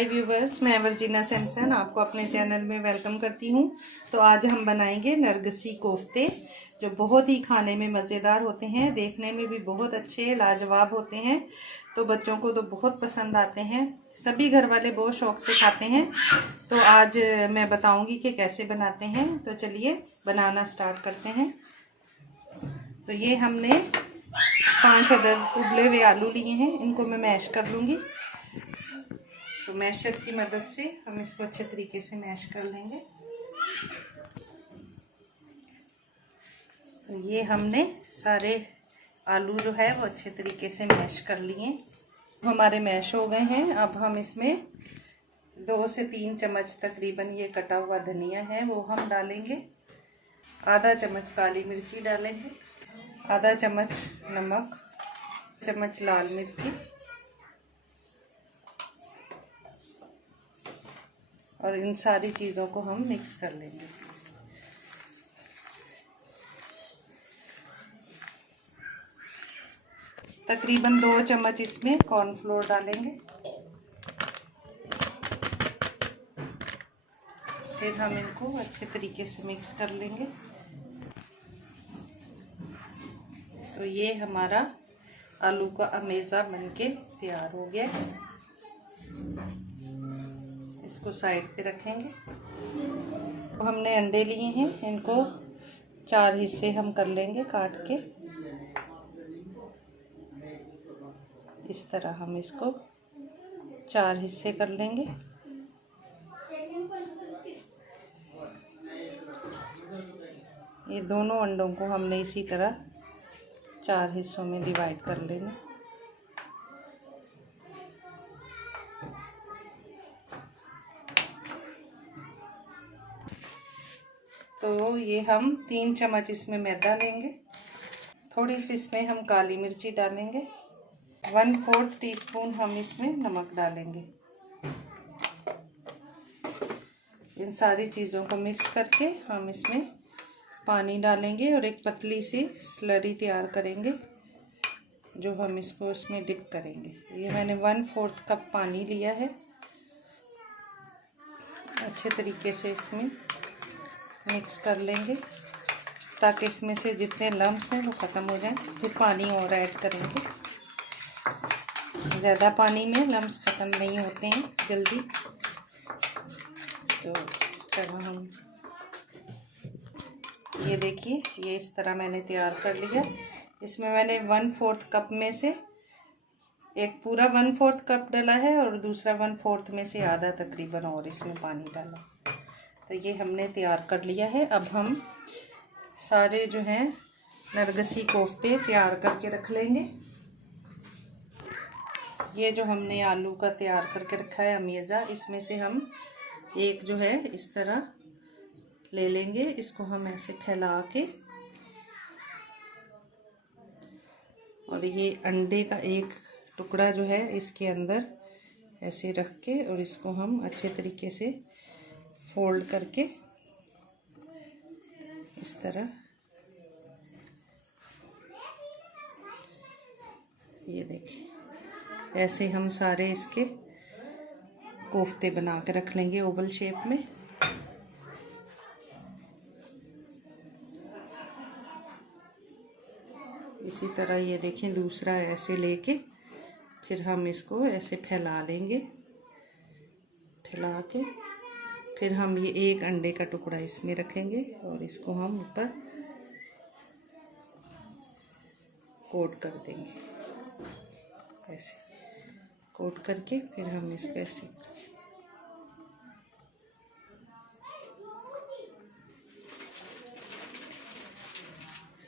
हाय viewers, मैं Virginia Samson आपको अपने चैनल में वेलकम करती हूँ। तो आज हम बनाएंगे नरगिसी कोफ्ते, जो बहुत ही खाने में मज़ेदार होते हैं, देखने में भी बहुत अच्छे लाजवाब होते हैं। तो बच्चों को तो बहुत पसंद आते हैं, सभी घर वाले बहुत शौक़ से खाते हैं। तो आज मैं बताऊँगी कि कैसे बनाते हैं। तो चलिए बनाना स्टार्ट करते हैं। तो ये हमने 5 अदद उबले हुए आलू लिए हैं, इनको मैं मैश कर लूँगी। तो मैशर की मदद से हम इसको अच्छे तरीके से मैश कर लेंगे। तो ये हमने सारे आलू जो है वो अच्छे तरीके से मैश कर लिए। हमारे मैश हो गए हैं। अब हम इसमें 2 से 3 चम्मच तकरीबन ये कटा हुआ धनिया है वो हम डालेंगे। आधा चम्मच काली मिर्ची डालेंगे, आधा चम्मच नमक, चम्मच लाल मिर्ची और इन सारी चीज़ों को हम मिक्स कर लेंगे। तकरीबन 2 चम्मच इसमें कॉर्नफ्लोर डालेंगे। फिर हम इनको अच्छे तरीके से मिक्स कर लेंगे। तो ये हमारा आलू का अमेज़ा बनके तैयार हो गया। इसको साइड पे रखेंगे। तो हमने अंडे लिए हैं, इनको 4 हिस्से हम कर लेंगे काट के। इस तरह हम इसको 4 हिस्से कर लेंगे। ये दोनों अंडों को हमने इसी तरह 4 हिस्सों में डिवाइड कर लेना। तो ये हम 3 चम्मच इसमें मैदा लेंगे। थोड़ी सी इसमें हम काली मिर्ची डालेंगे। 1/4 टीस्पून हम इसमें नमक डालेंगे। इन सारी चीज़ों को मिक्स करके हम इसमें पानी डालेंगे और एक पतली सी स्लरी तैयार करेंगे, जो हम इसको इसमें डिप करेंगे। ये मैंने 1/4 कप पानी लिया है। अच्छे तरीके से इसमें मिक्स कर लेंगे ताकि इसमें से जितने लम्स हैं वो ख़त्म हो जाएं। फिर पानी और ऐड करेंगे। ज़्यादा पानी में लम्स ख़त्म नहीं होते हैं जल्दी। तो इस तरह हम ये देखिए, ये इस तरह मैंने तैयार कर लिया। इसमें मैंने 1/4 कप में से एक पूरा 1/4 कप डाला है और दूसरा 1/4 में से आधा तकरीबन और इसमें पानी डाला। तो ये हमने तैयार कर लिया है। अब हम सारे जो हैं नरगिसी कोफ्ते तैयार करके रख लेंगे। ये जो हमने आलू का तैयार करके रखा है अमेज़ा, इसमें से हम एक जो है इस तरह ले लेंगे। इसको हम ऐसे फैला के और ये अंडे का एक टुकड़ा जो है इसके अंदर ऐसे रख के और इसको हम अच्छे तरीके से फोल्ड करके इस तरह ये देखिए, ऐसे हम सारे इसके कोफ्ते बना के रख लेंगे ओवल शेप में। इसी तरह ये देखें, दूसरा ऐसे लेके फिर हम इसको ऐसे फैला लेंगे। फैला के फिर हम ये एक अंडे का टुकड़ा इसमें रखेंगे और इसको हम ऊपर कोट कर देंगे। ऐसे कोट करके फिर हम इसको ऐसे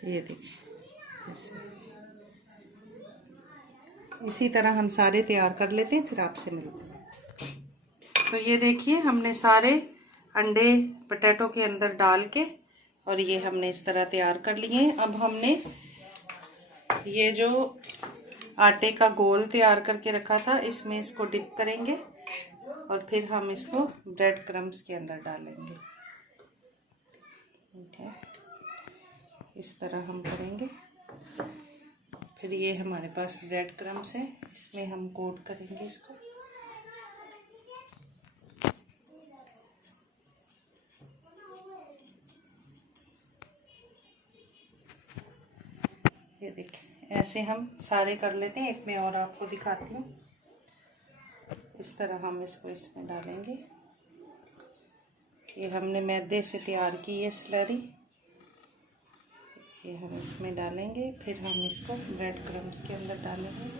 ये देखिए ऐसे। इसी तरह हम सारे तैयार कर लेते हैं, फिर आपसे मिलते हैं। तो ये देखिए, हमने सारे अंडे पोटैटो के अंदर डाल के और ये हमने इस तरह तैयार कर लिए हैं। अब हमने ये जो आटे का गोल तैयार करके रखा था, इसमें इसको डिप करेंगे और फिर हम इसको ब्रेड क्रम्स के अंदर डालेंगे। ठीक है, इस तरह हम करेंगे। फिर ये हमारे पास ब्रेड क्रम्स है, इसमें हम कोट करेंगे इसको। देखिए ऐसे हम सारे कर लेते हैं। एक मैं और आपको दिखाती हूँ। इस तरह हम इसको इसमें डालेंगे। ये हमने मैदे से तैयार की है स्लरी, ये हम इसमें डालेंगे। फिर हम इसको ब्रेड क्रम्स के अंदर डालेंगे।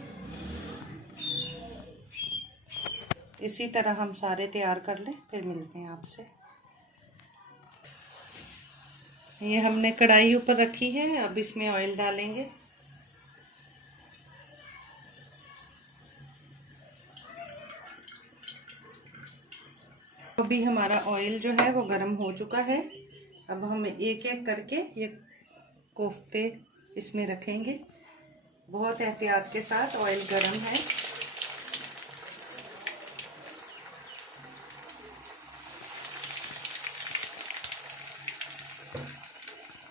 इसी तरह हम सारे तैयार कर लें, फिर मिलते हैं आपसे। ये हमने कढ़ाई ऊपर रखी है, अब इसमें ऑयल डालेंगे। अभी हमारा ऑयल जो है वो गर्म हो चुका है। अब हम एक एक करके ये कोफ्ते इसमें रखेंगे। बहुत एहतियात के साथ, ऑयल गर्म है।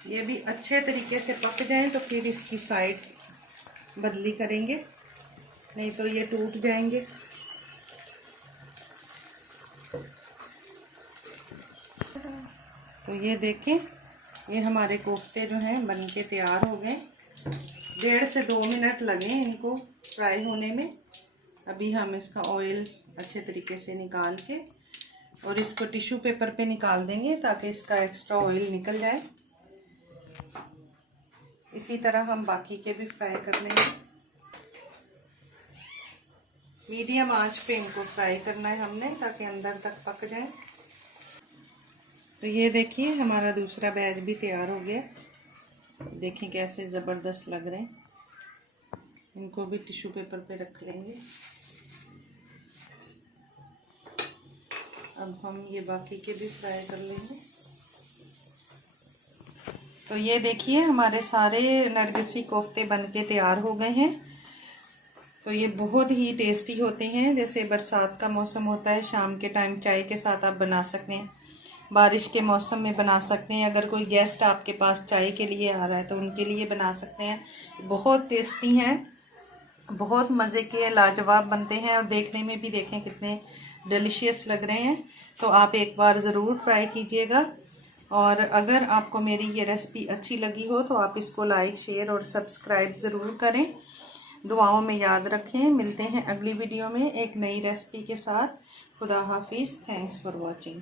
ये भी अच्छे तरीके से पक जाएं तो फिर इसकी साइड बदली करेंगे, नहीं तो ये टूट जाएंगे। तो ये देखें, ये हमारे कोफ्ते जो हैं बन के तैयार हो गए। 1.5 से 2 मिनट लगे इनको फ्राई होने में। अभी हम इसका ऑयल अच्छे तरीके से निकाल के और इसको टिश्यू पेपर पे निकाल देंगे ताकि इसका एक्स्ट्रा ऑयल निकल जाए। इसी तरह हम बाकी के भी फ्राई कर लेंगे। मीडियम आंच पे इनको फ्राई करना है हमने, ताकि अंदर तक पक जाए। तो ये देखिए हमारा दूसरा बैच भी तैयार हो गया। देखिए कैसे ज़बरदस्त लग रहे हैं। इनको भी टिश्यू पेपर पे रख लेंगे। अब हम ये बाकी के भी फ्राई कर लेंगे। तो ये देखिए हमारे सारे नरगिसी कोफ्ते बन के तैयार हो गए हैं। तो ये बहुत ही टेस्टी होते हैं। जैसे बरसात का मौसम होता है, शाम के टाइम चाय के साथ आप बना सकते हैं। बारिश के मौसम में बना सकते हैं। अगर कोई गेस्ट आपके पास चाय के लिए आ रहा है तो उनके लिए बना सकते हैं। बहुत टेस्टी हैं, बहुत मज़े के, लाजवाब बनते हैं और देखने में भी देखें कितने डिलीशियस लग रहे हैं। तो आप एक बार ज़रूर ट्राई कीजिएगा। और अगर आपको मेरी ये रेसिपी अच्छी लगी हो तो आप इसको लाइक, शेयर और सब्सक्राइब ज़रूर करें। दुआओं में याद रखें। मिलते हैं अगली वीडियो में एक नई रेसिपी के साथ। खुदा हाफिज़। Thanks for watching.